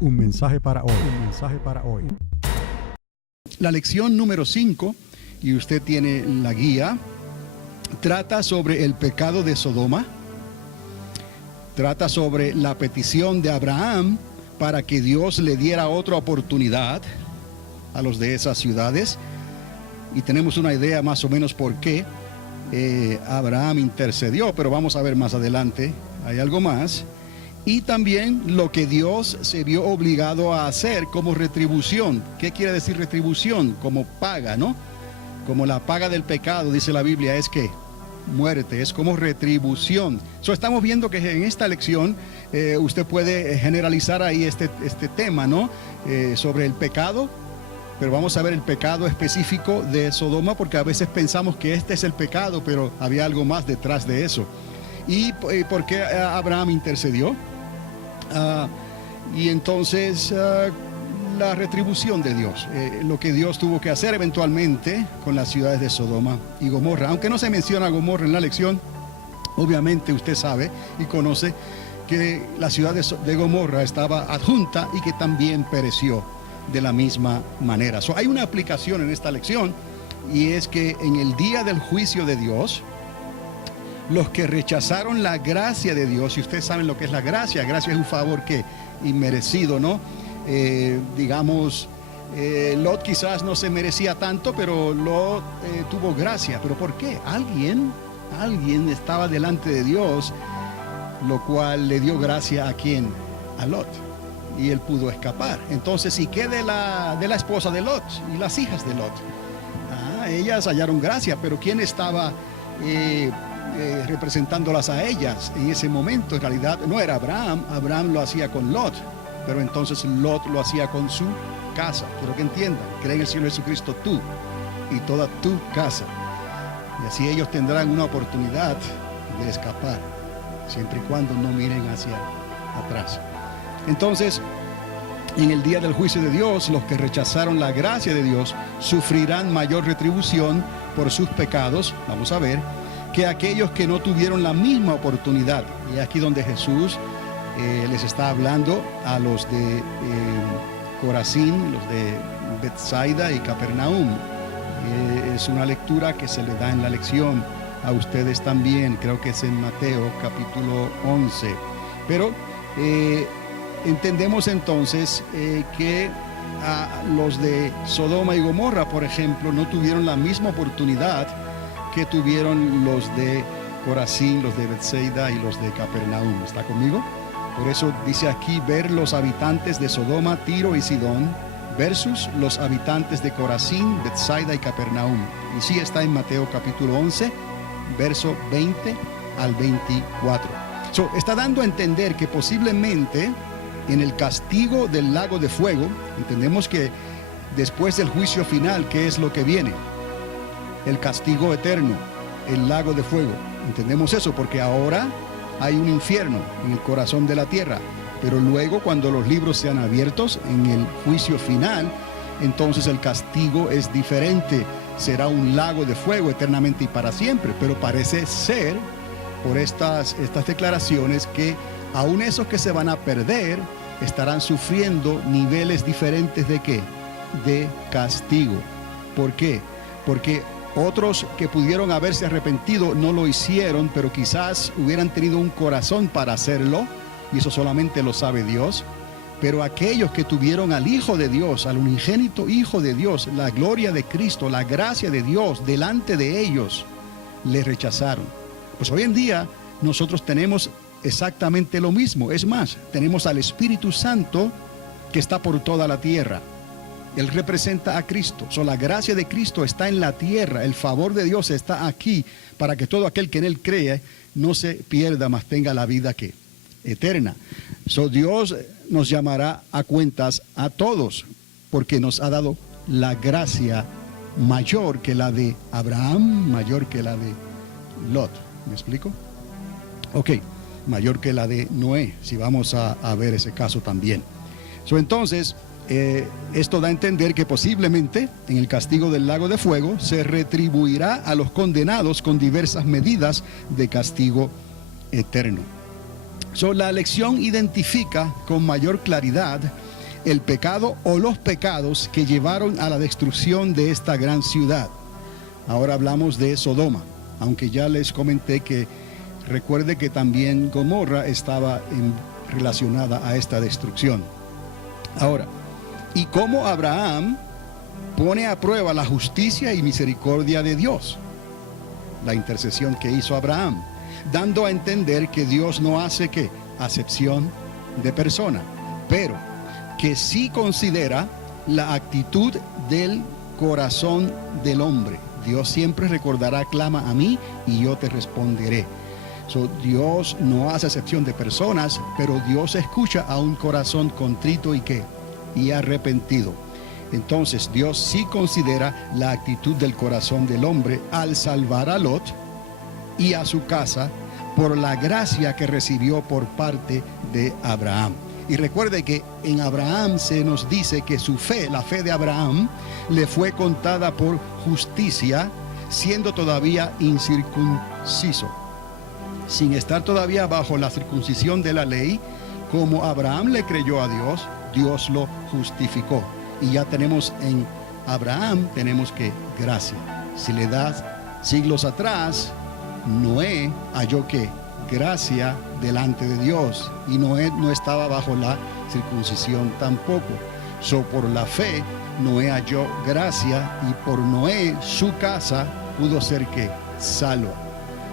Un mensaje para hoy. Un mensaje para hoy. La lección número 5, y usted tiene la guía, trata sobre el pecado de Sodoma. Trata sobre la petición de Abraham para que Dios le diera otra oportunidad a los de esas ciudades. Y tenemos una idea más o menos por qué Abraham intercedió, pero vamos a ver más adelante. Hay algo más. Y también lo que Dios se vio obligado a hacer como retribución. ¿Qué quiere decir retribución? Como paga, ¿no? Como la paga del pecado, dice la Biblia, es que muerte, es como retribución. Estamos viendo que en esta lección usted puede generalizar ahí este tema, ¿no? Sobre el pecado, pero vamos a ver el pecado específico de Sodoma, porque a veces pensamos que este es el pecado, pero había algo más detrás de eso. ¿Y por qué Abraham intercedió? Y entonces la retribución de Dios, lo que Dios tuvo que hacer eventualmente con las ciudades de Sodoma y Gomorra. Aunque no se menciona Gomorra en la lección, obviamente usted sabe y conoce que la ciudad de Gomorra estaba adjunta y que también pereció de la misma manera. Hay una aplicación en esta lección, y es que en el día del juicio de Dios, los que rechazaron la gracia de Dios, y ustedes saben lo que es la gracia es un favor que inmerecido, ¿no? Lot quizás no se merecía tanto, pero Lot tuvo gracia. ¿Pero por qué? Alguien estaba delante de Dios, lo cual le dio gracia ¿a quién? A Lot, y él pudo escapar. Entonces, ¿y qué de la esposa de Lot y las hijas de Lot? Ellas hallaron gracia, pero ¿quién estaba representándolas a ellas en ese momento? En realidad no era Abraham lo hacía con Lot, pero entonces Lot lo hacía con su casa. Quiero que entiendan, cree en el Señor Jesucristo tú y toda tu casa, y así ellos tendrán una oportunidad de escapar, siempre y cuando no miren hacia atrás. Entonces, en el día del juicio de Dios, los que rechazaron la gracia de Dios sufrirán mayor retribución por sus pecados, vamos a ver, que aquellos que no tuvieron la misma oportunidad. Y aquí donde Jesús les está hablando a los de Corazín, los de Betsaida y Capernaum. Es una lectura que se le da en la lección a ustedes también, creo que es en Mateo capítulo 11. Pero entendemos entonces que los de Sodoma y Gomorra, por ejemplo, no tuvieron la misma oportunidad que tuvieron los de Corazín, los de Betsaida y los de Capernaum. ¿Está conmigo? Por eso dice aquí, ver los habitantes de Sodoma, Tiro y Sidón versus los habitantes de Corazín, Betsaida y Capernaum. Y sí está en Mateo capítulo 11, verso 20 al 24. Está dando a entender que posiblemente en el castigo del lago de fuego, entendemos que después del juicio final, ¿qué es lo que viene? El castigo eterno, el lago de fuego. Entendemos eso porque ahora hay un infierno en el corazón de la tierra, pero luego cuando los libros sean abiertos en el juicio final, entonces el castigo es diferente, será un lago de fuego eternamente y para siempre. Pero parece ser, por estas declaraciones, que aún esos que se van a perder estarán sufriendo niveles diferentes ¿de qué? De castigo. ¿Por qué? Porque otros que pudieron haberse arrepentido no lo hicieron, pero quizás hubieran tenido un corazón para hacerlo, y eso solamente lo sabe Dios. Pero aquellos que tuvieron al Hijo de Dios, al unigénito Hijo de Dios, la gloria de Cristo, la gracia de Dios delante de ellos, le rechazaron. Pues hoy en día nosotros tenemos exactamente lo mismo. Es más, tenemos al Espíritu Santo que está por toda la tierra. Él representa a Cristo. La gracia de Cristo está en la tierra. El favor de Dios está aquí para que todo aquel que en Él cree no se pierda, mas tenga la vida que eterna. Dios nos llamará a cuentas a todos, porque nos ha dado la gracia mayor que la de Abraham, mayor que la de Lot. ¿Me explico? Ok, mayor que la de Noé, si vamos a ver ese caso también. Entonces, esto da a entender que posiblemente en el castigo del lago de fuego se retribuirá a los condenados con diversas medidas de castigo eterno. La lección identifica con mayor claridad el pecado o los pecados que llevaron a la destrucción de esta gran ciudad. Ahora hablamos de Sodoma, aunque ya les comenté que recuerde que también Gomorra estaba relacionada a esta destrucción. Ahora, ¿y cómo Abraham pone a prueba la justicia y misericordia de Dios? La intercesión que hizo Abraham, dando a entender que Dios no hace ¿qué? Acepción de persona, pero que sí considera la actitud del corazón del hombre. Dios siempre recordará, clama a mí y yo te responderé. Dios no hace acepción de personas, pero Dios escucha a un corazón contrito y arrepentido. Entonces Dios sí considera la actitud del corazón del hombre al salvar a Lot y a su casa por la gracia que recibió por parte de Abraham. Y recuerde que en Abraham se nos dice que su fe, la fe de Abraham, le fue contada por justicia, siendo todavía incircunciso. Sin estar todavía bajo la circuncisión de la ley, como Abraham le creyó a Dios, Dios lo justificó. Y ya tenemos en Abraham, tenemos que gracia. Si le das siglos atrás, Noé halló que gracia delante de Dios, y Noé no estaba bajo la circuncisión tampoco. Por la fe Noé halló gracia, y por Noé su casa pudo ser salva.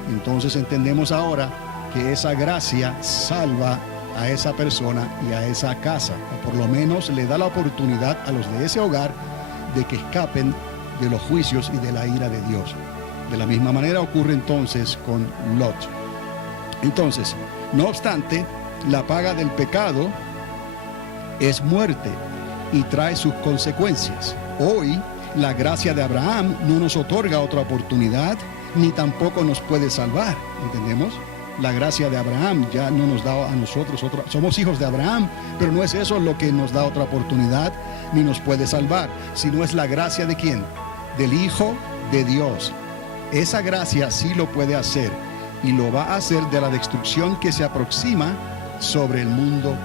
Entonces entendemos ahora que esa gracia salva a esa persona y a esa casa, o por lo menos le da la oportunidad a los de ese hogar de que escapen de los juicios y de la ira de Dios. De la misma manera ocurre entonces con Lot. Entonces, no obstante, la paga del pecado es muerte y trae sus consecuencias. Hoy, la gracia de Abraham no nos otorga otra oportunidad, ni tampoco nos puede salvar. ¿Entendemos? La gracia de Abraham ya no nos da a nosotros otra. Somos hijos de Abraham, pero no es eso lo que nos da otra oportunidad, ni nos puede salvar, sino es la gracia de ¿quién? Del Hijo de Dios. Esa gracia sí lo puede hacer, y lo va a hacer de la destrucción que se aproxima sobre el mundo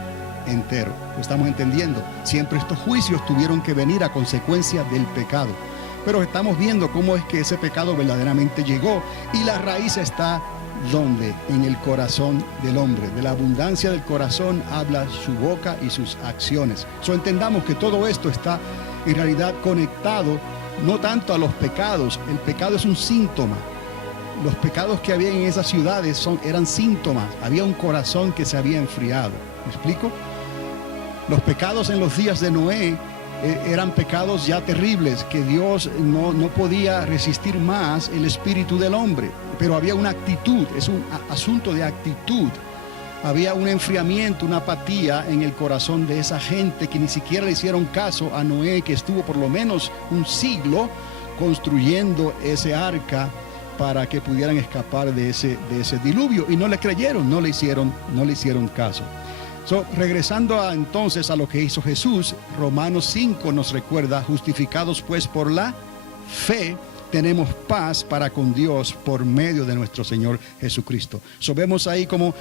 entero. ¿Lo estamos entendiendo? Siempre estos juicios tuvieron que venir a consecuencia del pecado. Pero estamos viendo cómo es que ese pecado verdaderamente llegó, y la raíz está ¿dónde? En el corazón del hombre. De la abundancia del corazón habla su boca y sus acciones. Entendamos que todo esto está en realidad conectado no tanto a los pecados. El pecado es un síntoma. Los pecados que había en esas ciudades eran síntomas. Había un corazón que se había enfriado. ¿Me explico? Los pecados en los días de Noé eran pecados ya terribles, que Dios no podía resistir más el espíritu del hombre. Pero había una actitud, es un asunto de actitud. Había un enfriamiento, una apatía en el corazón de esa gente que ni siquiera le hicieron caso a Noé, que estuvo por lo menos un siglo construyendo ese arca para que pudieran escapar de ese diluvio, y no le creyeron, no le hicieron caso. Regresando entonces a lo que hizo Jesús, Romanos 5 nos recuerda: justificados pues por la fe, tenemos paz para con Dios por medio de nuestro Señor Jesucristo. Vemos ahí como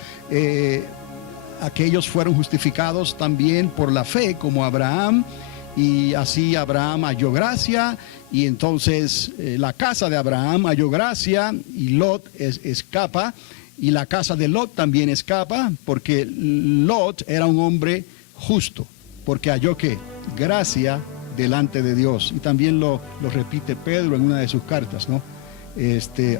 aquellos fueron justificados también por la fe, como Abraham, y así Abraham halló gracia, y entonces la casa de Abraham halló gracia, y Lot escapa, y la casa de Lot también escapa, porque Lot era un hombre justo, porque halló ¿qué? Gracia delante de Dios. Y también lo repite Pedro en una de sus cartas, ¿no?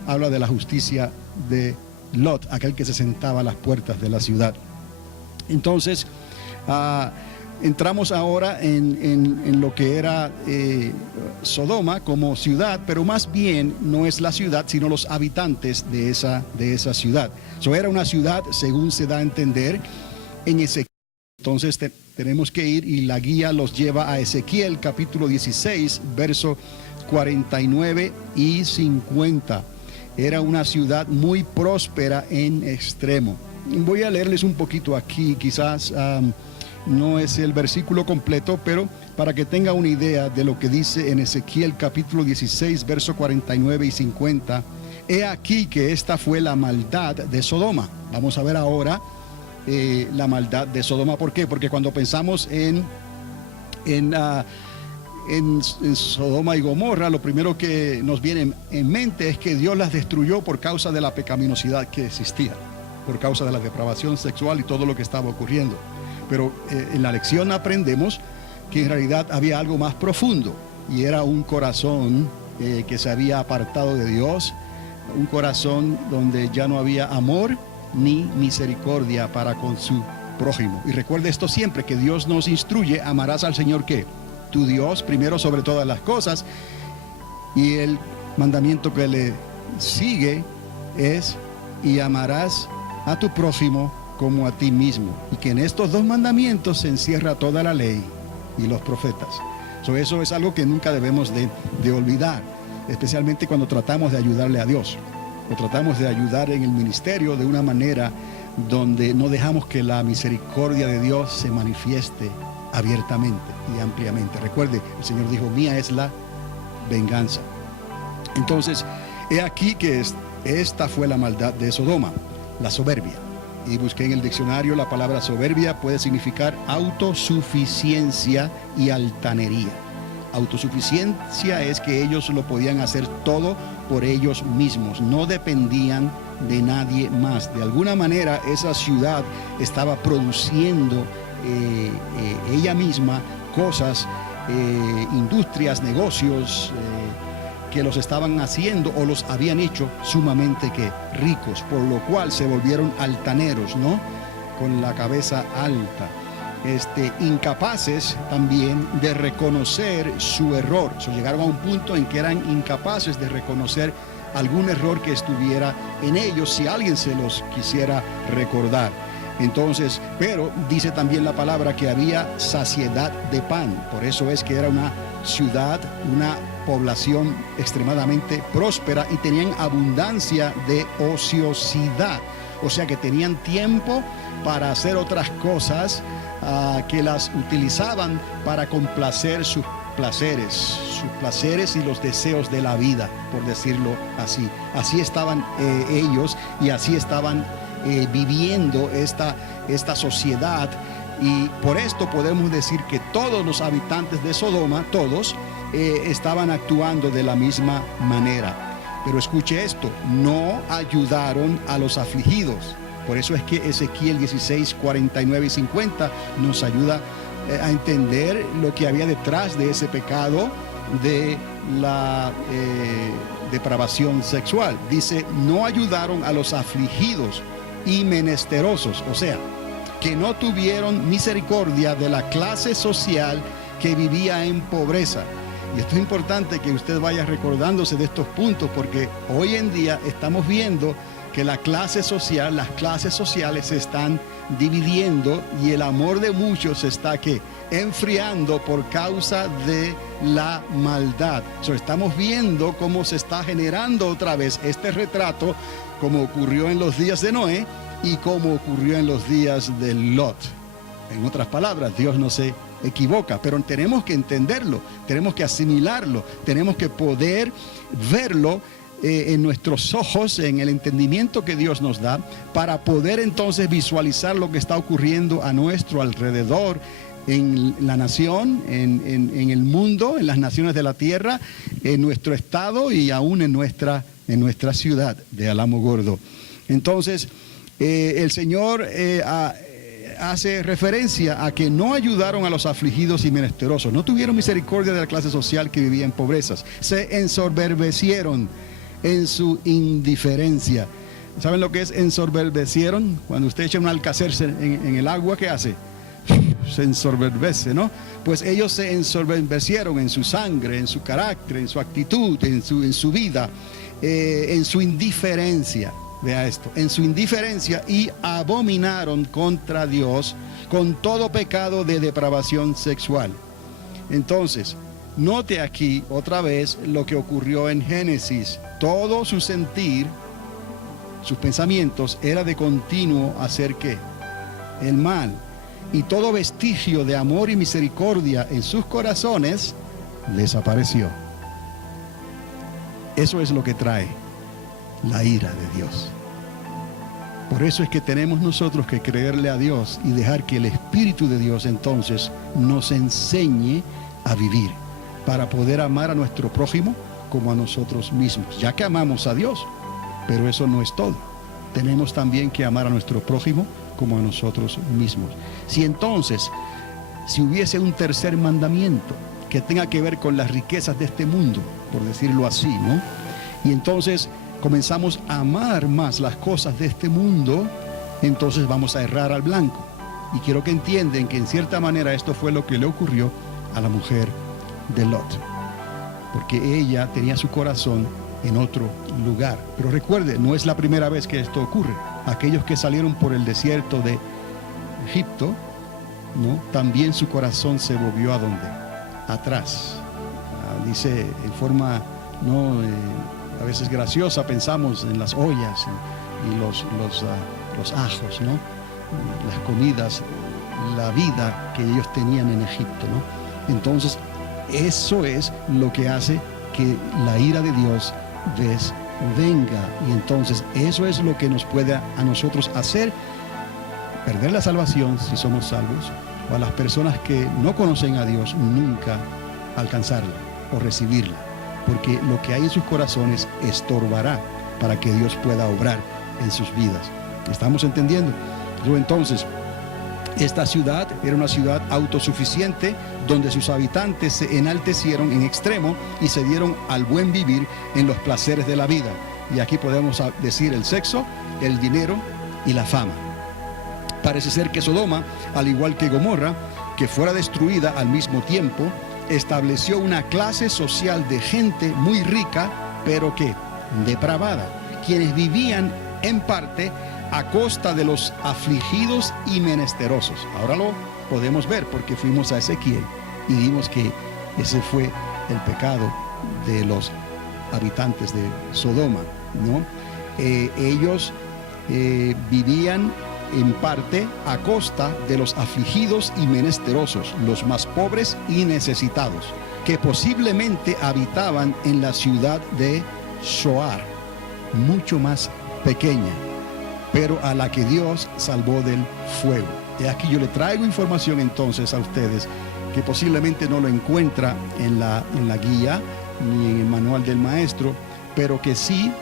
Habla de la justicia de Lot, aquel que se sentaba a las puertas de la ciudad. Entonces, entramos ahora en lo que era Sodoma como ciudad, pero más bien no es la ciudad, sino los habitantes de esa ciudad. Era una ciudad, según se da a entender, en Ezequiel. Entonces tenemos que ir, y la guía los lleva a Ezequiel capítulo 16, verso 49 y 50. Era una ciudad muy próspera en extremo. Voy a leerles un poquito aquí, quizás no es el versículo completo, pero para que tenga una idea de lo que dice en Ezequiel capítulo 16, verso 49 y 50. He aquí que esta fue la maldad de Sodoma. Vamos a ver ahora la maldad de Sodoma. ¿Por qué? Porque cuando pensamos en En Sodoma y Gomorra, lo primero que nos viene en mente es que Dios las destruyó por causa de la pecaminosidad que existía, por causa de la depravación sexual y todo lo que estaba ocurriendo. Pero en la lección aprendemos que en realidad había algo más profundo, y era un corazón que se había apartado de Dios, un corazón donde ya no había amor ni misericordia para con su prójimo. Y recuerde esto siempre, que Dios nos instruye: amarás al Señor, ¿qué? Tu Dios primero sobre todas las cosas, y el mandamiento que le sigue es: y amarás a tu prójimo como a ti mismo. Y que en estos dos mandamientos se encierra toda la ley y los profetas. Eso es algo que nunca debemos de olvidar, especialmente cuando tratamos de ayudarle a Dios, o tratamos de ayudar en el ministerio de una manera donde no dejamos que la misericordia de Dios se manifieste abiertamente y ampliamente. Recuerde, el Señor dijo: mía es la venganza. Entonces, he aquí que esta fue la maldad de Sodoma, la soberbia. Y busqué en el diccionario la palabra soberbia, puede significar autosuficiencia y altanería. Autosuficiencia es que ellos lo podían hacer todo por ellos mismos, no dependían de nadie más. De alguna manera esa ciudad estaba produciendo ella misma cosas, industrias, negocios que los estaban haciendo o los habían hecho sumamente ricos, por lo cual se volvieron altaneros, ¿no? Con la cabeza alta. Incapaces también de reconocer su error. Llegaron a un punto en que eran incapaces de reconocer algún error que estuviera en ellos si alguien se los quisiera recordar. Entonces, pero dice también la palabra que había saciedad de pan. Por eso es que era una ciudad, una población extremadamente próspera, y tenían abundancia de ociosidad. O sea que tenían tiempo para hacer otras cosas que las utilizaban para complacer sus placeres y los deseos de la vida, por decirlo así. Así estaban ellos, y así estaban viviendo esta sociedad. Y por esto podemos decir que todos los habitantes de Sodoma, todos, estaban actuando de la misma manera. Pero escuche esto: no ayudaron a los afligidos. Por eso es que Ezequiel 16, 49 y 50 nos ayuda a entender lo que había detrás de ese pecado de la depravación sexual. Dice: no ayudaron a los afligidos y menesterosos, o sea, que no tuvieron misericordia de la clase social que vivía en pobreza. Y esto es importante que usted vaya recordándose de estos puntos, porque hoy en día estamos viendo que las clases sociales se están dividiendo, y el amor de muchos se está enfriando por causa de la maldad. Estamos viendo cómo se está generando otra vez este retrato, como ocurrió en los días de Noé y como ocurrió en los días de Lot. En otras palabras, Dios no se equivoca, pero tenemos que entenderlo, tenemos que asimilarlo, tenemos que poder verlo en nuestros ojos, en el entendimiento que Dios nos da, para poder entonces visualizar lo que está ocurriendo a nuestro alrededor, en la nación, en el mundo, en las naciones de la tierra, en nuestro estado y aún en nuestra ciudad de Alamogordo. Entonces, el Señor hace referencia a que no ayudaron a los afligidos y menesterosos, no tuvieron misericordia de la clase social que vivía en pobrezas, se ensoberbecieron en su indiferencia. ¿Saben lo que es ensoberbecieron? Cuando usted echa un alcacercer en el agua, ¿qué hace? Se ensoberbece, ¿no? Pues ellos se ensoberbecieron en su sangre, en su carácter, en su actitud, en su vida, en su indiferencia. Vea esto: en su indiferencia, y abominaron contra Dios con todo pecado de depravación sexual. Entonces, note aquí otra vez lo que ocurrió en Génesis. Todo su sentir, sus pensamientos, era de continuo hacer ¿qué? El mal. Y todo vestigio de amor y misericordia en sus corazones desapareció. Eso es lo que trae la ira de Dios. Por eso es que tenemos nosotros que creerle a Dios y dejar que el Espíritu de Dios entonces nos enseñe a vivir para poder amar a nuestro prójimo como a nosotros mismos, ya que amamos a Dios. Pero eso no es todo. Tenemos también que amar a nuestro prójimo como a nosotros mismos. Si hubiese un tercer mandamiento que tenga que ver con las riquezas de este mundo, por decirlo así, ¿no? Y entonces comenzamos a amar más las cosas de este mundo, entonces vamos a errar al blanco. Y quiero que entiendan que en cierta manera esto fue lo que le ocurrió a la mujer de Lot, porque ella tenía su corazón en otro lugar. Pero recuerde, no es la primera vez que esto ocurre. Aquellos que salieron por el desierto de Egipto, ¿no? También su corazón se volvió ¿a dónde? Atrás. Dice en forma no a veces graciosa, pensamos en las ollas y los ajos, ¿no? Las comidas, la vida que ellos tenían en Egipto, ¿no? Entonces eso es lo que hace que la ira de Dios venga, y entonces eso es lo que nos puede a nosotros hacer perder la salvación si somos salvos, o a las personas que no conocen a Dios nunca alcanzarla o recibirla, porque lo que hay en sus corazones estorbará para que Dios pueda obrar en sus vidas. ¿Estamos entendiendo? Entonces, esta ciudad era una ciudad autosuficiente donde sus habitantes se enaltecieron en extremo y se dieron al buen vivir en los placeres de la vida. Y aquí podemos decir el sexo, el dinero y la fama. Parece ser que Sodoma, al igual que Gomorra, que fuera destruida al mismo tiempo, estableció una clase social de gente muy rica, pero que depravada, quienes vivían en parte a costa de los afligidos y menesterosos. Ahora lo podemos ver porque fuimos a Ezequiel y vimos que ese fue el pecado de los habitantes de Sodoma, ¿no? Ellos vivían en parte a costa de los afligidos y menesterosos, los más pobres y necesitados, que posiblemente habitaban en la ciudad de Zoar, mucho más pequeña, pero a la que Dios salvó del fuego. Y aquí yo le traigo información entonces a ustedes que posiblemente no lo encuentra en la guía ni en el manual del maestro, pero que sí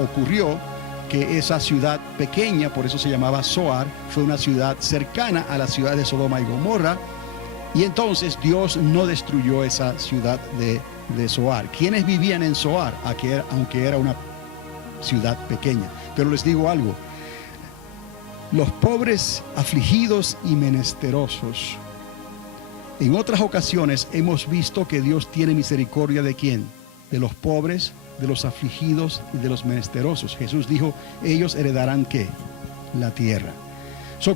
ocurrió que esa ciudad pequeña, por eso se llamaba Zoar, fue una ciudad cercana a la ciudad de Sodoma y Gomorra, y entonces Dios no destruyó esa ciudad de Zoar. ¿Quiénes vivían en Zoar? Aunque era una ciudad pequeña. Pero les digo algo, los pobres, afligidos y menesterosos, en otras ocasiones hemos visto que Dios tiene misericordia ¿de quién? De los pobres, de los afligidos y de los menesterosos. Jesús dijo, ellos heredarán ¿qué? La tierra.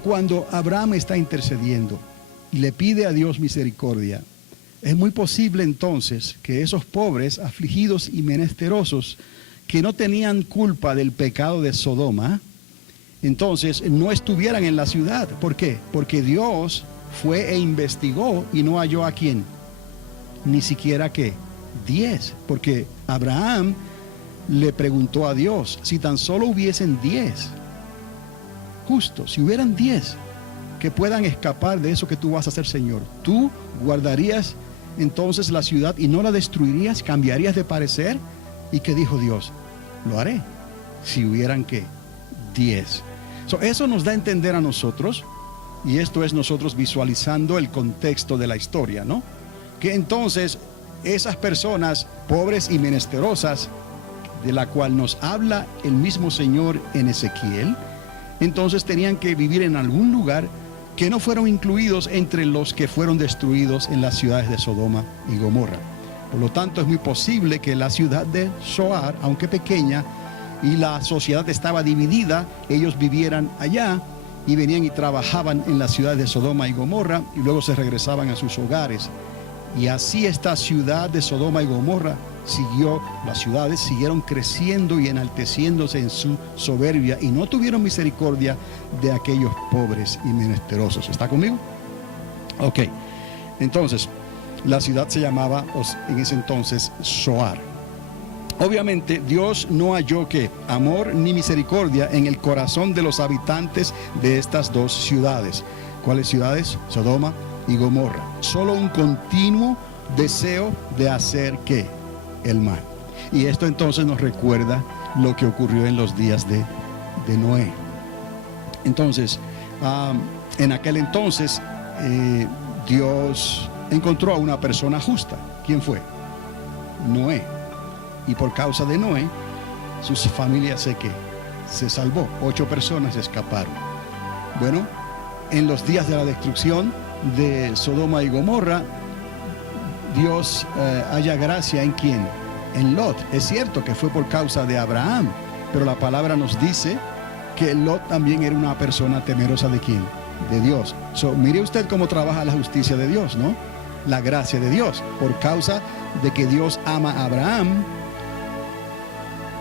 Cuando Abraham está intercediendo y le pide a Dios misericordia, es muy posible entonces que esos pobres, afligidos y menesterosos que no tenían culpa del pecado de Sodoma, entonces no estuvieran en la ciudad. ¿Por qué? Porque Dios fue e investigó y no halló a quién, ni siquiera ¿qué? 10, porque Abraham le preguntó a Dios, si tan solo hubiesen 10 justos, si hubieran 10 que puedan escapar de eso que tú vas a hacer, Señor, ¿tú guardarías entonces la ciudad y no la destruirías? ¿Cambiarías de parecer? ¿Y qué dijo Dios? Lo haré, si hubieran ¿qué? 10. Eso nos da a entender a nosotros, y esto es nosotros visualizando el contexto de la historia, ¿no? Que entonces esas personas pobres y menesterosas, de la cual nos habla el mismo Señor en Ezequiel, entonces tenían que vivir en algún lugar que no fueron incluidos entre los que fueron destruidos en las ciudades de Sodoma y Gomorra. Por lo tanto, es muy posible que la ciudad de Zoar, aunque pequeña, y la sociedad estaba dividida, ellos vivieran allá y venían y trabajaban en la ciudad de Sodoma y Gomorra y luego se regresaban a sus hogares. Y así esta ciudad de Sodoma y Gomorra las ciudades siguieron creciendo y enalteciéndose en su soberbia y no tuvieron misericordia de aquellos pobres y menesterosos. ¿Está conmigo? Ok, entonces la ciudad se llamaba en ese entonces Zoar. Obviamente Dios no halló que amor ni misericordia en el corazón de los habitantes de estas dos ciudades. ¿Cuáles ciudades? Sodoma y Gomorra. Solo un continuo deseo de hacer ¿qué? El mal. Y esto entonces nos recuerda lo que ocurrió en los días de Noé. Entonces, en aquel entonces Dios encontró a una persona justa. ¿Quién fue? Noé. Y por causa de Noé, sus familias se salvó. 8 personas escaparon. Bueno, en los días de la destrucción de Sodoma y Gomorra, Dios halla gracia ¿en quién? En Lot. Es cierto que fue por causa de Abraham, pero la palabra nos dice que Lot también era una persona temerosa ¿de quién? De Dios. Mire usted cómo trabaja la justicia de Dios, ¿no? La gracia de Dios. Por causa de que Dios ama a Abraham,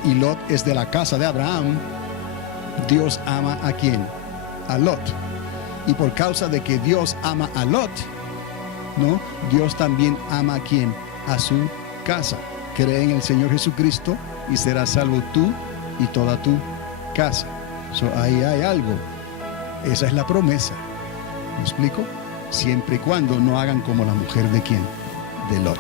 y Lot es de la casa de Abraham, Dios ama ¿a quién? A Lot. Y por causa de que Dios ama a Lot, ¿no? Dios también ama ¿a quién? A su casa. Cree en el Señor Jesucristo y serás salvo tú y toda tu casa. Ahí hay algo. Esa es la promesa. ¿Me explico? Siempre y cuando no hagan como la mujer de quién? De Lot.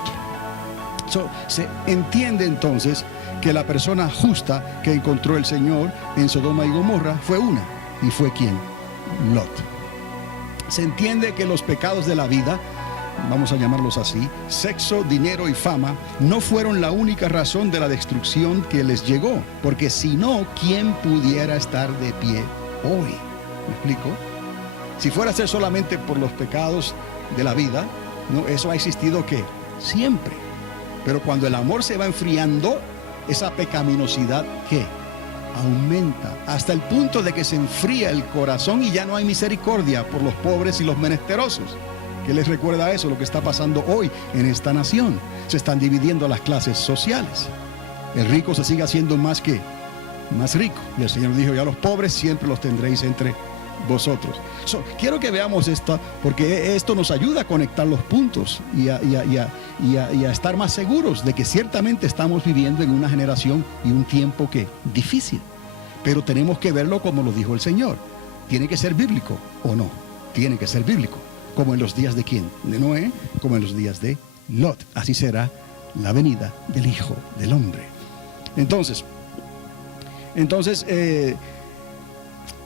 Se entiende entonces que la persona justa que encontró el Señor en Sodoma y Gomorra fue una. ¿Y fue quién? Lot. Se entiende que los pecados de la vida, vamos a llamarlos así, sexo, dinero y fama, no fueron la única razón de la destrucción que les llegó. Porque si no, ¿quién pudiera estar de pie hoy? ¿Me explico? Si fuera a ser solamente por los pecados de la vida, ¿no? Eso ha existido ¿qué? Siempre. Pero cuando el amor se va enfriando, esa pecaminosidad ¿qué? Aumenta hasta el punto de que se enfría el corazón y ya no hay misericordia por los pobres y los menesterosos. ¿Qué les recuerda eso? Lo que está pasando hoy en esta nación. Se están dividiendo las clases sociales. El rico se sigue haciendo más rico. Y el Señor dijo, ya los pobres siempre los tendréis entre vosotros. Quiero que veamos esto, porque esto nos ayuda a conectar los puntos y a estar más seguros de que ciertamente estamos viviendo en una generación y un tiempo difícil, pero tenemos que verlo como lo dijo el Señor. ¿Tiene que ser bíblico o no? Tiene que ser bíblico, como en los días de ¿quién? De Noé, como en los días de Lot. Así será la venida del Hijo del Hombre. Entonces,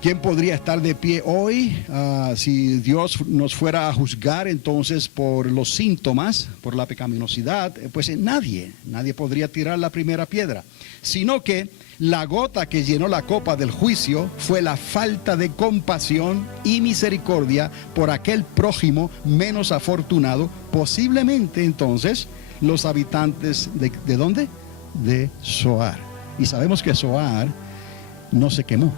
¿quién podría estar de pie hoy? Si Dios nos fuera a juzgar entonces por los síntomas, por la pecaminosidad, pues nadie podría tirar la primera piedra. Sino que la gota que llenó la copa del juicio fue la falta de compasión y misericordia por aquel prójimo menos afortunado, posiblemente entonces los habitantes ¿de dónde? De Zoar. Y sabemos que Zoar no se quemó.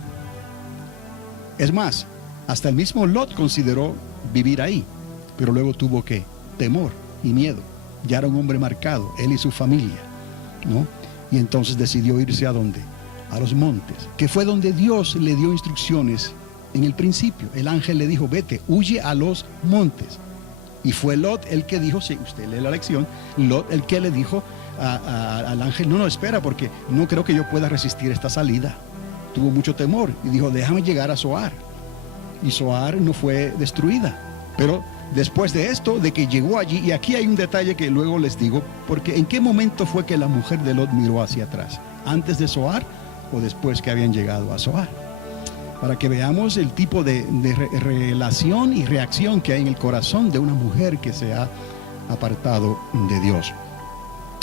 Es más, hasta el mismo Lot consideró vivir ahí, pero luego tuvo temor y miedo. Ya era un hombre marcado, él y su familia, ¿no? Y entonces decidió irse ¿a dónde? A los montes, que fue donde Dios le dio instrucciones en el principio. El ángel le dijo, vete, huye a los montes. Y fue Lot el que dijo, si usted lee la lección, Lot el que le dijo al ángel, no, espera, porque no creo que yo pueda resistir esta salida. Tuvo mucho temor y dijo, déjame llegar a Zoar. Y Zoar no fue destruida. Pero después de esto, de que llegó allí, y aquí hay un detalle que luego les digo, porque ¿en qué momento fue que la mujer de Lot miró hacia atrás? ¿Antes de Zoar o después que habían llegado a Zoar? Para que veamos el tipo de relación y reacción que hay en el corazón de una mujer que se ha apartado de Dios.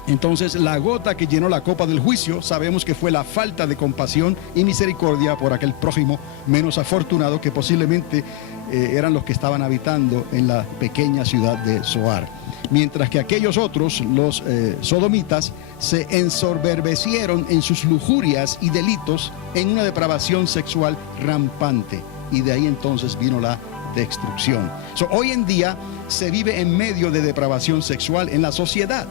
Entonces, la gota que llenó la copa del juicio, sabemos que fue la falta de compasión y misericordia por aquel prójimo menos afortunado, que posiblemente eran los que estaban habitando en la pequeña ciudad de Zoar. Mientras que aquellos otros, los sodomitas, se ensoberbecieron en sus lujurias y delitos en una depravación sexual rampante. Y de ahí entonces vino la destrucción. Hoy en día se vive en medio de depravación sexual en la sociedad.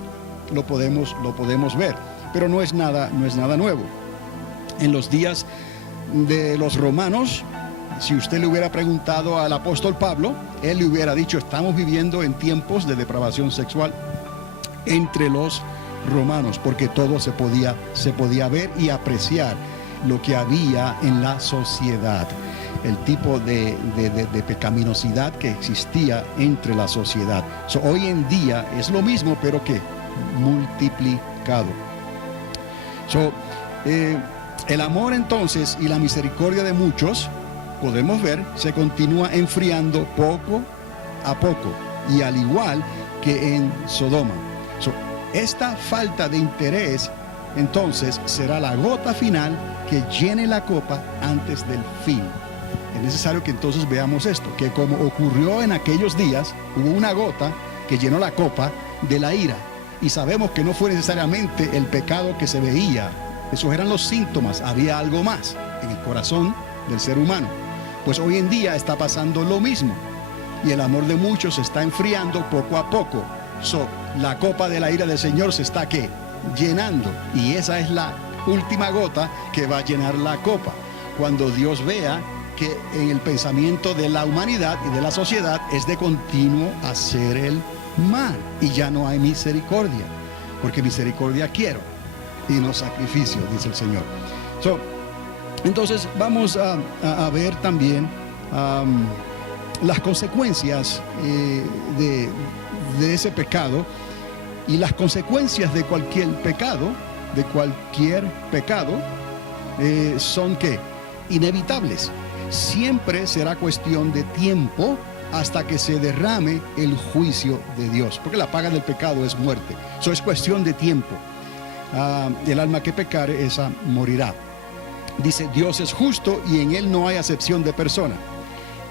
Lo podemos ver, pero no es nada nuevo. En los días de los romanos, si usted le hubiera preguntado al apóstol Pablo, él le hubiera dicho, estamos viviendo en tiempos de depravación sexual entre los romanos, porque todo se podía ver y apreciar lo que había en la sociedad, el tipo de pecaminosidad que existía entre la sociedad. Hoy en día es lo mismo, pero que multiplicado. El amor entonces y la misericordia de muchos, podemos ver, se continúa enfriando poco a poco, y al igual que en Sodoma. Esta falta de interés entonces será la gota final que llene la copa antes del fin. Es necesario que entonces veamos esto, que como ocurrió en aquellos días, hubo una gota que llenó la copa de la ira, y sabemos que no fue necesariamente el pecado que se veía, esos eran los síntomas, había algo más en el corazón del ser humano. Pues hoy en día está pasando lo mismo, y el amor de muchos se está enfriando poco a poco. La copa de la ira del Señor se está ¿qué? Llenando, y esa es la última gota que va a llenar la copa, cuando Dios vea que en el pensamiento de la humanidad y de la sociedad es de continuo hacer el mal, y ya no hay misericordia, porque misericordia quiero y no sacrificio, dice el Señor. Entonces vamos a ver también las consecuencias de ese pecado, y las consecuencias de cualquier pecado, son ¿qué? Inevitables. Siempre será cuestión de tiempo hasta que se derrame el juicio de Dios, porque la paga del pecado es muerte. Eso es cuestión de tiempo. El alma que pecare, esa morirá. Dice, Dios es justo y en él no hay acepción de persona.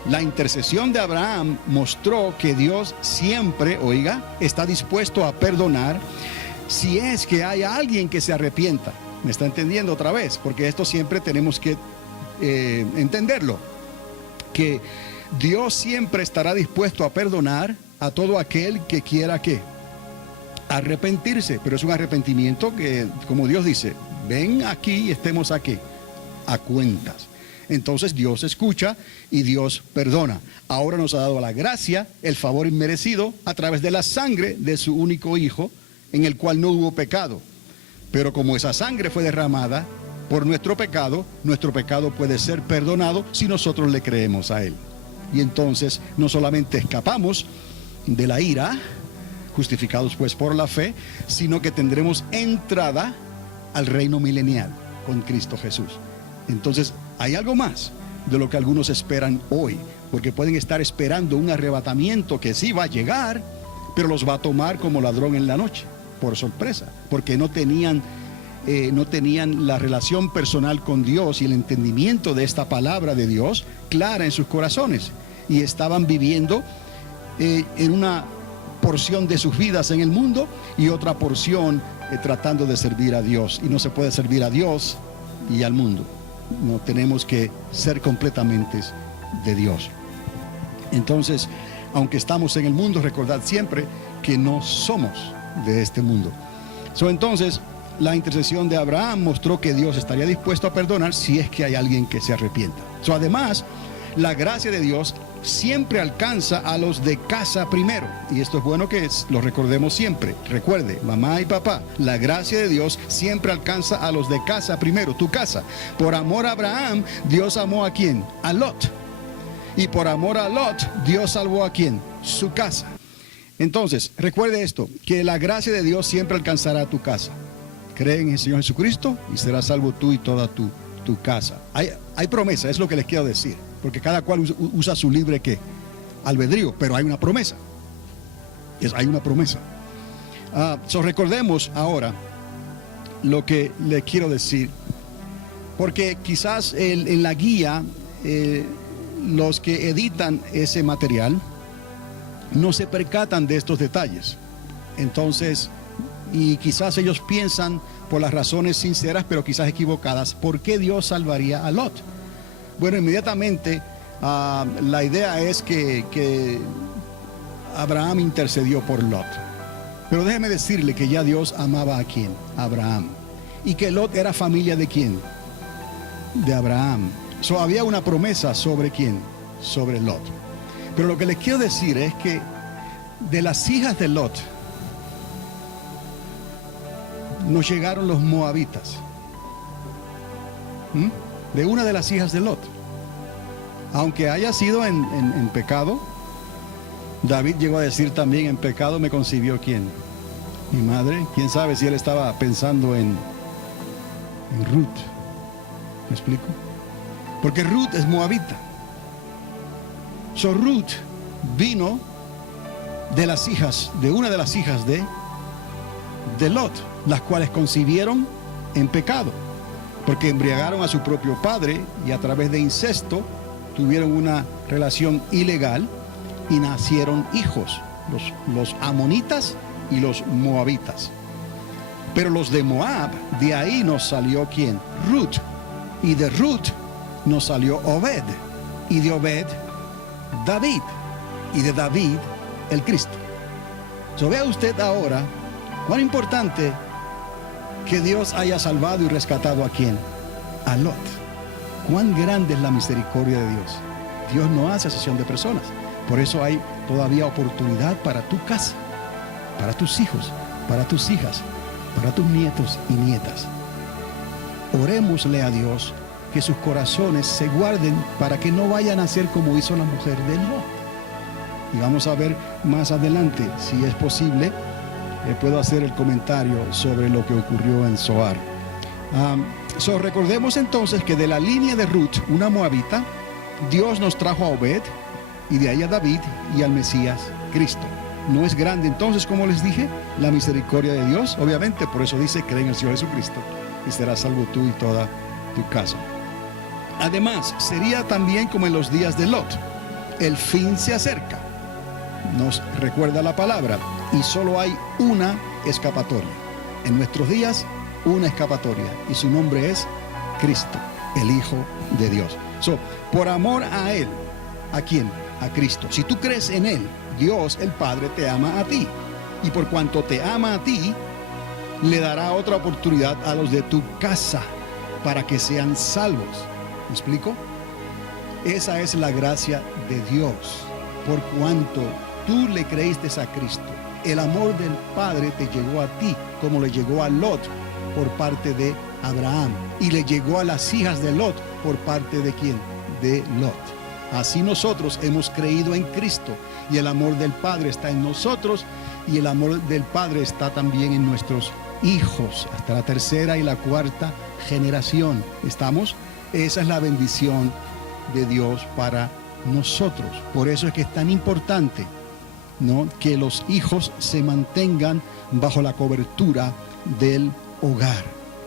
La intercesión de Abraham mostró que Dios siempre, está dispuesto a perdonar si es que hay alguien que se arrepienta. ¿Me está entendiendo otra vez? Porque esto siempre tenemos que entenderlo, que Dios siempre estará dispuesto a perdonar a todo aquel que quiera arrepentirse, pero es un arrepentimiento que, como Dios dice, ven aquí y estemos aquí a cuentas. Entonces Dios escucha y Dios perdona. Ahora nos ha dado la gracia, el favor inmerecido a través de la sangre de su único Hijo, en el cual no hubo pecado. Pero como esa sangre fue derramada por nuestro pecado puede ser perdonado si nosotros le creemos a Él. Y entonces no solamente escapamos de la ira, justificados pues por la fe, sino que tendremos entrada al reino milenial con Cristo Jesús. Entonces hay algo más de lo que algunos esperan hoy, porque pueden estar esperando un arrebatamiento que sí va a llegar, pero los va a tomar como ladrón en la noche, por sorpresa, porque no tenían la relación personal con Dios y el entendimiento de esta palabra de Dios clara en sus corazones, y estaban viviendo en una porción de sus vidas en el mundo y otra porción tratando de servir a Dios, y no se puede servir a Dios y al mundo. No, tenemos que ser completamente de Dios. Entonces, aunque estamos en el mundo, recordad siempre que no somos de este mundo. Entonces, la intercesión de Abraham mostró que Dios estaría dispuesto a perdonar si es que hay alguien que se arrepienta. Además, la gracia de Dios siempre alcanza a los de casa primero, y esto es bueno que lo recordemos siempre. Recuerde, mamá y papá, la gracia de Dios siempre alcanza a los de casa primero, tu casa. Por amor a Abraham, Dios amó ¿a quién? A Lot. Y por amor a Lot, Dios salvó ¿a quién? Su casa. Entonces, recuerde esto, que la gracia de Dios siempre alcanzará a tu casa. Cree en el Señor Jesucristo y serás salvo tú y toda tu casa. Hay promesa, es lo que les quiero decir, porque cada cual usa su libre albedrío, pero hay una promesa. Hay una promesa. Recordemos ahora lo que le quiero decir, porque quizás en la guía los que editan ese material no se percatan de estos detalles. Entonces, y quizás ellos piensan por las razones sinceras, pero quizás equivocadas, ¿por qué Dios salvaría a Lot? Bueno, inmediatamente la idea es que Abraham intercedió por Lot. Pero déjeme decirle que ya Dios amaba ¿a quién? A Abraham. Y que Lot era familia ¿de quién? De Abraham. Había una promesa sobre ¿quién? Sobre Lot. Pero lo que les quiero decir es que de las hijas de Lot, nos llegaron los moabitas. De una de las hijas de Lot. Aunque haya sido en pecado, David llegó a decir también: en pecado me concibió ¿quién? Mi madre. Quién sabe si él estaba pensando en Ruth. ¿Me explico? Porque Ruth es moabita. So Ruth vino de las hijas, de una de las hijas de Lot, las cuales concibieron en pecado, porque embriagaron a su propio padre y a través de incesto tuvieron una relación ilegal y nacieron hijos, los amonitas y los moabitas. Pero los de Moab, de ahí nos salió ¿quién? Ruth. Y de Ruth nos salió Obed. Y de Obed, David. Y de David, el Cristo. So, vea usted ahora cuán importante que Dios haya salvado y rescatado a ¿quién? A Lot. Cuán grande es la misericordia de Dios. Dios no hace acepción de personas. Por eso hay todavía oportunidad para tu casa, para tus hijos, para tus hijas, para tus nietos y nietas. Orémosle a Dios que sus corazones se guarden para que no vayan a ser como hizo la mujer de Lot. Y vamos a ver más adelante, si es posible, puedo hacer el comentario sobre lo que ocurrió en Zoar. Recordemos entonces que de la línea de Ruth, una moabita, Dios nos trajo a Obed, y de ahí a David y al Mesías Cristo. ¿No es grande entonces, como les dije, la misericordia de Dios? Obviamente, por eso dice: cree en el Señor Jesucristo y serás salvo tú y toda tu casa. Además, sería también como en los días de Lot. El fin se acerca. Nos recuerda la palabra. Y solo hay una escapatoria. En nuestros días, una escapatoria. Y su nombre es Cristo, el Hijo de Dios. Por amor a Él. ¿A quién? A Cristo. Si tú crees en Él, Dios el Padre te ama a ti. Y por cuanto te ama a ti, le dará otra oportunidad a los de tu casa para que sean salvos. ¿Me explico? Esa es la gracia de Dios. Por cuanto tú le creíste a Cristo, el amor del Padre te llegó a ti, como le llegó a Lot por parte de Abraham, y le llegó a las hijas de Lot por parte de ¿quién? De Lot. Así nosotros hemos creído en Cristo, y el amor del Padre está en nosotros, y el amor del Padre está también en nuestros hijos, hasta la tercera y la cuarta generación. ¿Estamos? Esa es la bendición de Dios para nosotros. Por eso es que es tan importante, ¿no?, que los hijos se mantengan bajo la cobertura del hogar.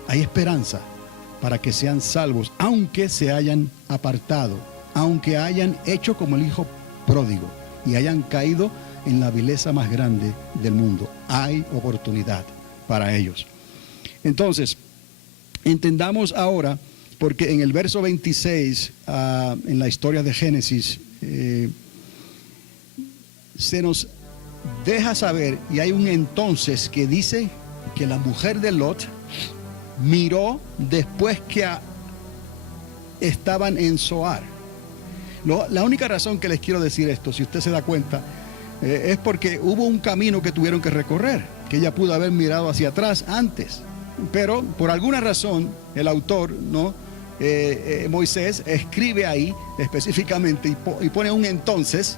Hay esperanza para que sean salvos, aunque se hayan apartado, aunque hayan hecho como el hijo pródigo y hayan caído en la vileza más grande del mundo. Hay oportunidad para ellos. Entonces, entendamos ahora, porque en el verso 26, en la historia de Génesis, se nos deja saber, y hay un entonces que dice que la mujer de Lot miró después que estaban en Zoar. La única razón que les quiero decir esto, si usted se da cuenta, es porque hubo un camino que tuvieron que recorrer, que ella pudo haber mirado hacia atrás antes, pero por alguna razón el autor, ¿no?, Moisés escribe ahí específicamente y pone un entonces,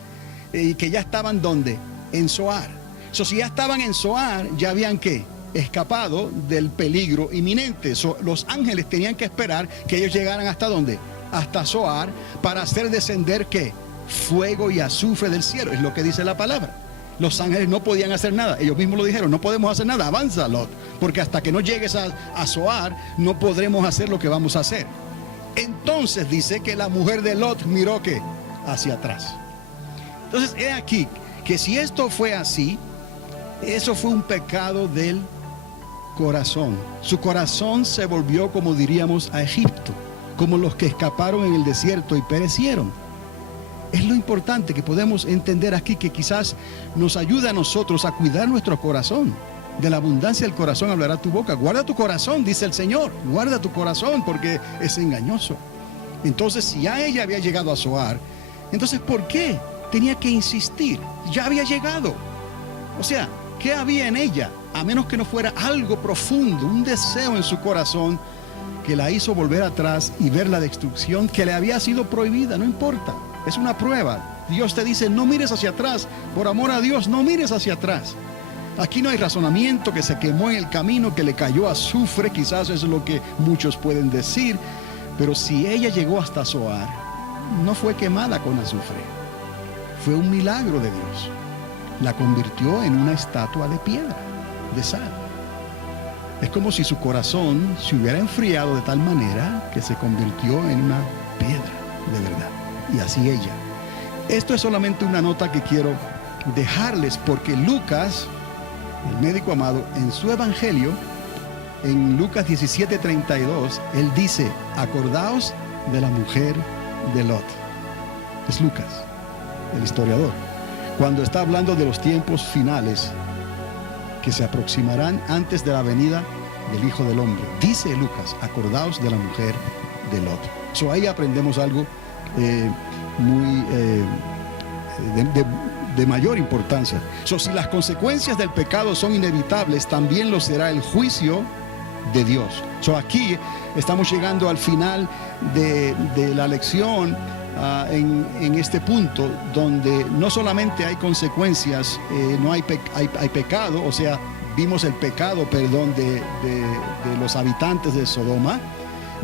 y que ya estaban ¿dónde? En Zoar. Si ya estaban en Zoar, ya habían ¿qué? Escapado del peligro inminente. Los ángeles tenían que esperar que ellos llegaran hasta ¿dónde? Hasta Zoar, para hacer descender ¿qué? Fuego y azufre del cielo. Es lo que dice la palabra. Los ángeles no podían hacer nada. Ellos mismos lo dijeron: no podemos hacer nada, avanza Lot, porque hasta que no llegues a Zoar no podremos hacer lo que vamos a hacer. Entonces dice que la mujer de Lot miró ¿qué? Hacia atrás. Entonces he aquí que si esto fue así, eso fue un pecado del corazón. Su corazón se volvió, como diríamos, a Egipto, como los que escaparon en el desierto y perecieron. Es lo importante que podemos entender aquí, que quizás nos ayuda a nosotros a cuidar nuestro corazón. De la abundancia del corazón hablará tu boca. Guarda tu corazón, dice el Señor. Guarda tu corazón, porque es engañoso. Entonces, si ya ella había llegado a Zoar, entonces ¿por qué tenía que insistir? Ya había llegado. O sea, ¿qué había en ella a menos que no fuera algo profundo, un deseo en su corazón que la hizo volver atrás y ver la destrucción que le había sido prohibida. No importa, es una prueba. Dios te dice, no mires hacia atrás, por amor a Dios, no mires hacia atrás. Aquí no hay razonamiento, que se quemó en el camino, que le cayó azufre, quizás es lo que muchos pueden decir, pero si ella llegó hasta Zoar, no fue quemada con azufre, fue un milagro de Dios. La convirtió en una estatua de piedra, de sal. Es como si su corazón se hubiera enfriado de tal manera que se convirtió en una piedra de verdad. Y así ella. Esto es solamente una nota que quiero dejarles, porque Lucas, el médico amado, en su evangelio, en Lucas 17:32, él dice, acordaos de la mujer de Lot. Es Lucas, el historiador, cuando está hablando de los tiempos finales que se aproximarán antes de la venida del Hijo del Hombre. Dice Lucas, acordaos de la mujer de Lot. Ahí aprendemos algo muy de mayor importancia. Si las consecuencias del pecado son inevitables, también lo será el juicio de Dios. Aquí estamos llegando al final de la lección, en este punto donde no solamente hay consecuencias, no hay pecado, o sea, vimos el pecado, de los habitantes de Sodoma.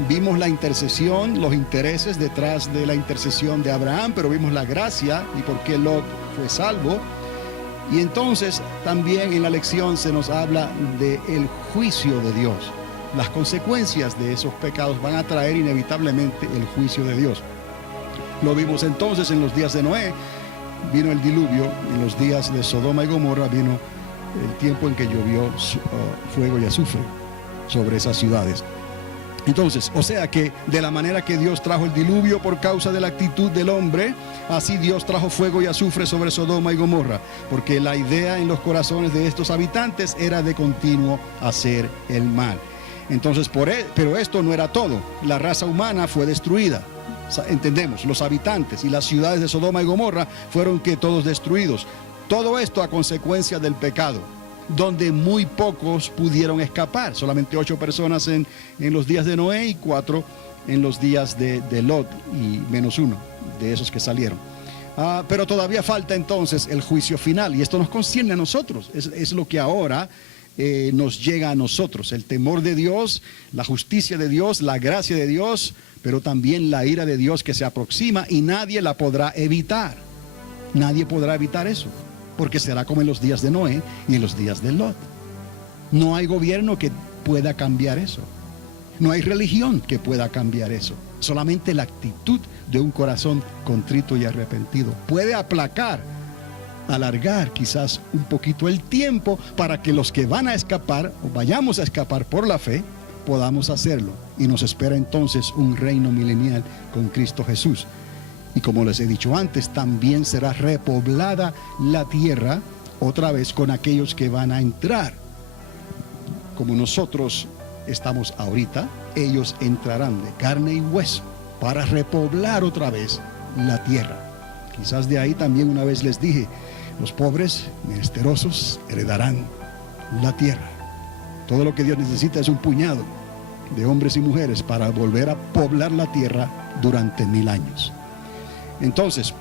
Vimos la intercesión, los intereses detrás de la intercesión de Abraham, pero vimos la gracia y por qué Lot fue salvo. Y entonces también en la lección se nos habla del juicio de Dios. Las consecuencias de esos pecados van a traer inevitablemente el juicio de Dios. Lo vimos entonces en los días de Noé, vino el diluvio. En los días de Sodoma y Gomorra vino el tiempo en que llovió fuego y azufre sobre esas ciudades. Entonces, o sea que de la manera que Dios trajo el diluvio por causa de la actitud del hombre, así Dios trajo fuego y azufre sobre Sodoma y Gomorra, porque la idea en los corazones de estos habitantes era de continuo hacer el mal. Entonces, pero esto no era todo. La raza humana fue destruida. Entendemos, los habitantes y las ciudades de Sodoma y Gomorra fueron todos destruidos. Todo esto a consecuencia del pecado, donde muy pocos pudieron escapar. Solamente 8 personas en los días de Noé y 4 en los días de Lot, y menos 1 de esos que salieron. Pero todavía falta entonces el juicio final, y esto nos concierne a nosotros. Es lo que ahora nos llega a nosotros. El temor de Dios, la justicia de Dios, la gracia de Dios, pero también la ira de Dios que se aproxima, y nadie la podrá evitar. Nadie podrá evitar eso, porque será como en los días de Noé y en los días de Lot. No hay gobierno que pueda cambiar eso. No hay religión que pueda cambiar eso. Solamente la actitud de un corazón contrito y arrepentido puede alargar quizás un poquito el tiempo para que los que van a escapar, o vayamos a escapar por la fe, podamos hacerlo. Y nos espera entonces un reino milenial con Cristo Jesús. Y como les he dicho antes, también será repoblada la tierra otra vez con aquellos que van a entrar. Como nosotros estamos ahorita, ellos entrarán de carne y hueso para repoblar otra vez la tierra. Quizás de ahí también una vez les dije, los pobres, menesterosos, heredarán la tierra. Todo lo que Dios necesita es un puñado de hombres y mujeres para volver a poblar la tierra durante 1000 años. Entonces,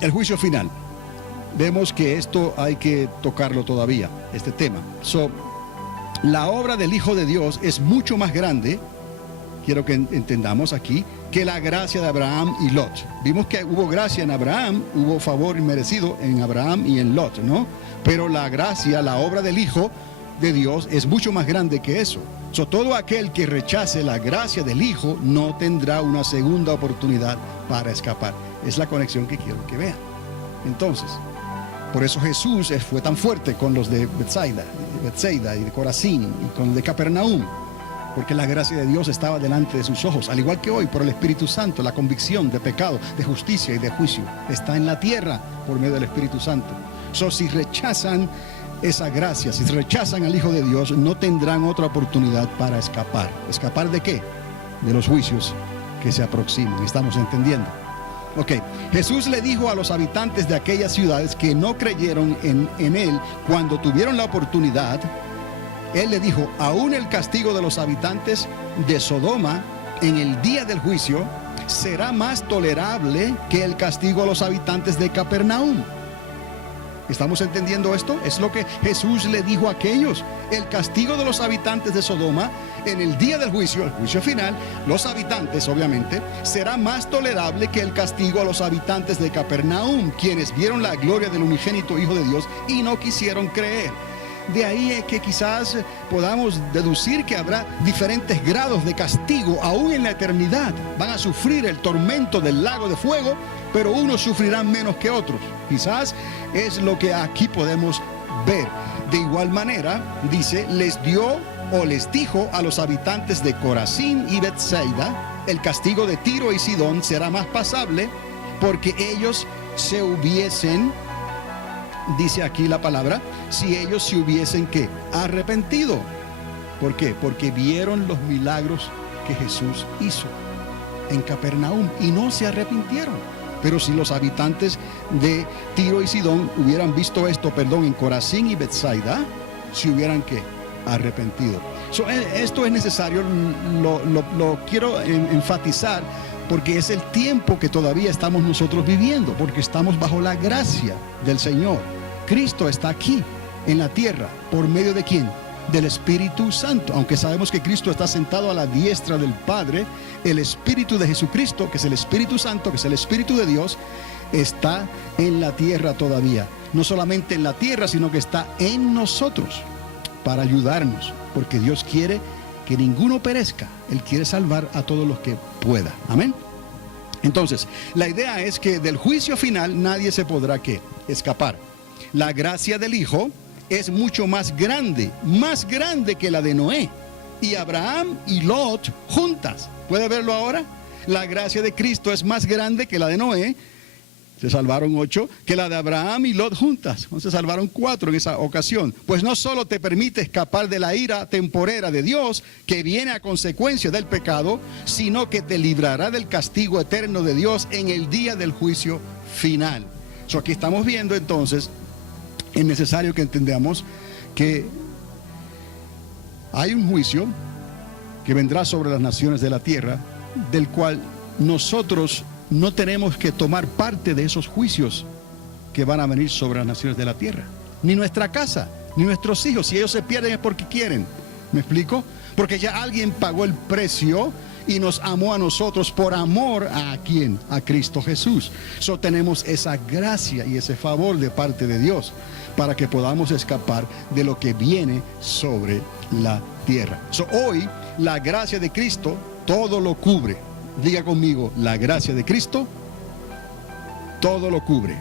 el juicio final. Vemos que esto hay que tocarlo todavía, este tema. La obra del Hijo de Dios es mucho más grande, quiero que entendamos aquí, que la gracia de Abraham y Lot. Vimos que hubo gracia en Abraham, hubo favor inmerecido en Abraham y en Lot, ¿no? Pero la gracia, la obra del Hijo de Dios es mucho más grande que eso. Todo aquel que rechace la gracia del Hijo no tendrá una segunda oportunidad para escapar. Es la conexión que quiero que vean. Entonces, por eso Jesús fue tan fuerte con los de Bethsaida y de Corazín y con los de Capernaum, porque la gracia de Dios estaba delante de sus ojos, al igual que hoy por el Espíritu Santo. La convicción de pecado, de justicia y de juicio está en la tierra por medio del Espíritu Santo. Si rechazan esa gracia, si rechazan al Hijo de Dios, no tendrán otra oportunidad para escapar. ¿Escapar de qué? De los juicios que se aproximan. ¿Estamos entendiendo? Ok, Jesús le dijo a los habitantes de aquellas ciudades que no creyeron en él cuando tuvieron la oportunidad. Él le dijo, aún el castigo de los habitantes de Sodoma en el día del juicio será más tolerable que el castigo a los habitantes de Capernaum. ¿Estamos entendiendo esto? Es lo que Jesús le dijo a aquellos. El castigo de los habitantes de Sodoma en el día del juicio, el juicio final, los habitantes obviamente, será más tolerable que el castigo a los habitantes de Capernaum, quienes vieron la gloria del unigénito Hijo de Dios y no quisieron creer. De ahí es que quizás podamos deducir que habrá diferentes grados de castigo aún en la eternidad. Van a sufrir el tormento del lago de fuego, pero unos sufrirán menos que otros. Quizás es lo que aquí podemos ver. De igual manera, dice, les dio o les dijo a los habitantes de Corazín y Betsaida, el castigo de Tiro y Sidón será más pasable porque ellos se hubiesen, dice aquí la palabra, si ellos se hubiesen ¿qué? Arrepentido. ¿Por qué? Porque vieron los milagros que Jesús hizo en Capernaum y no se arrepintieron. Pero si los habitantes de Tiro y Sidón hubieran visto esto, en Corazín y Betsaida, se hubieran ¿qué? Arrepentido. Esto es necesario, lo quiero enfatizar, porque es el tiempo que todavía estamos nosotros viviendo, porque estamos bajo la gracia del Señor. Cristo está aquí en la tierra, ¿por medio de quién? Del Espíritu Santo. Aunque sabemos que Cristo está sentado a la diestra del Padre, el Espíritu de Jesucristo, que es el Espíritu Santo, que es el Espíritu de Dios, está en la tierra todavía. No solamente en la tierra, sino que está en nosotros para ayudarnos, porque Dios quiere que ninguno perezca. Él quiere salvar a todos los que pueda. Amén. Entonces, la idea es que del juicio final nadie se podrá ¿qué? Escapar. La gracia del Hijo es mucho más grande que la de Noé y Abraham y Lot juntas. ¿Puede verlo ahora? La gracia de Cristo es más grande que la de Noé, se salvaron 8, que la de Abraham y Lot juntas. Se salvaron 4 en esa ocasión. Pues no solo te permite escapar de la ira temporera de Dios que viene a consecuencia del pecado, sino que te librará del castigo eterno de Dios en el día del juicio final. Aquí estamos viendo entonces, es necesario que entendamos que hay un juicio que vendrá sobre las naciones de la tierra, del cual nosotros no tenemos que tomar parte de esos juicios que van a venir sobre las naciones de la tierra. Ni nuestra casa, ni nuestros hijos. Si ellos se pierden es porque quieren. ¿Me explico? Porque ya alguien pagó el precio y nos amó a nosotros por amor a ¿quién? A Cristo Jesús. Tenemos esa gracia y ese favor de parte de Dios para que podamos escapar de lo que viene sobre la tierra. Hoy la gracia de Cristo todo lo cubre. Diga conmigo, la gracia de Cristo todo lo cubre.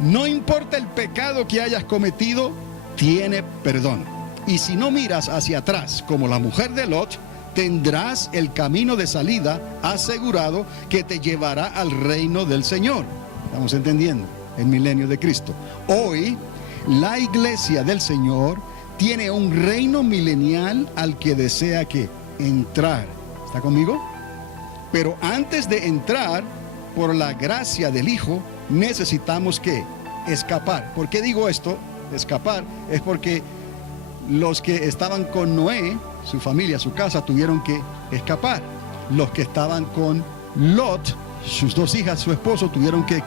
No importa el pecado que hayas cometido, tiene perdón. Y si no miras hacia atrás como la mujer de Lot, tendrás el camino de salida asegurado que te llevará al reino del Señor. ¿Estamos entendiendo? El milenio de Cristo. Hoy, la iglesia del Señor tiene un reino milenial al que desea que entrar. ¿Está conmigo? Pero antes de entrar, por la gracia del Hijo, necesitamos que escapar. ¿Por qué digo esto? Escapar es porque los que estaban con Noé, su familia, su casa, tuvieron que escapar. Los que estaban con Lot, sus 2 hijas, su esposo, tuvieron que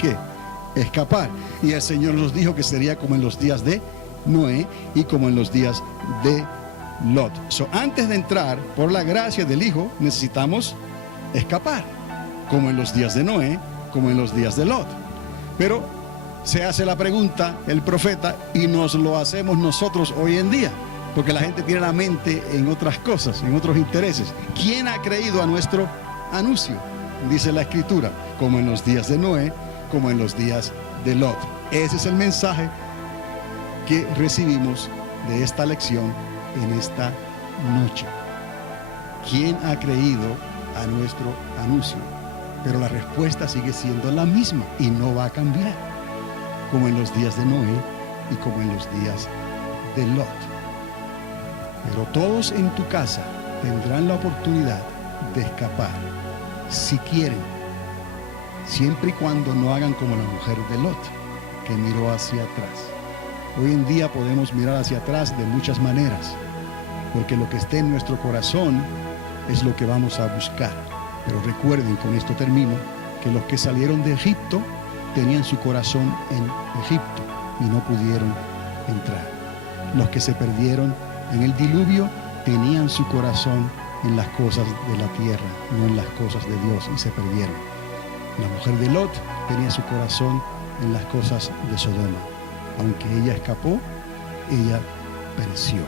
escapar. Y el Señor nos dijo que sería como en los días de Noé y como en los días de Lot. Antes de entrar, por la gracia del Hijo, necesitamos escapar, como en los días de Noé, como en los días de Lot. Pero se hace la pregunta el profeta y nos lo hacemos nosotros hoy en día, porque la gente tiene la mente en otras cosas, en otros intereses. ¿Quién ha creído a nuestro anuncio? Dice la Escritura, como en los días de Noé, como en los días de Lot. Ese es el mensaje que recibimos de esta lección en esta noche. ¿Quién ha creído a nuestro anuncio? Pero la respuesta sigue siendo la misma y no va a cambiar, como en los días de Noé y como en los días de Lot. Pero todos en tu casa tendrán la oportunidad de escapar, si quieren, siempre y cuando no hagan como la mujer de Lot, que miró hacia atrás. Hoy en día podemos mirar hacia atrás de muchas maneras, porque lo que esté en nuestro corazón es lo que vamos a buscar. Pero recuerden, con esto termino, que los que salieron de Egipto tenían su corazón en Egipto y no pudieron entrar. Los que se perdieron en el diluvio tenían su corazón en las cosas de la tierra, no en las cosas de Dios, y se perdieron. La mujer de Lot tenía su corazón en las cosas de Sodoma. Aunque ella escapó, ella pereció.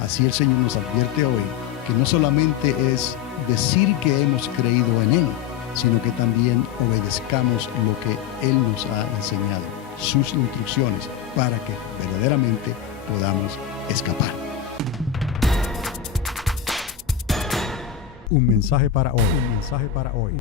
Así el Señor nos advierte hoy que no solamente es decir que hemos creído en Él, sino que también obedezcamos lo que Él nos ha enseñado, sus instrucciones, para que verdaderamente podamos escapar. Un mensaje para hoy. Un mensaje para hoy.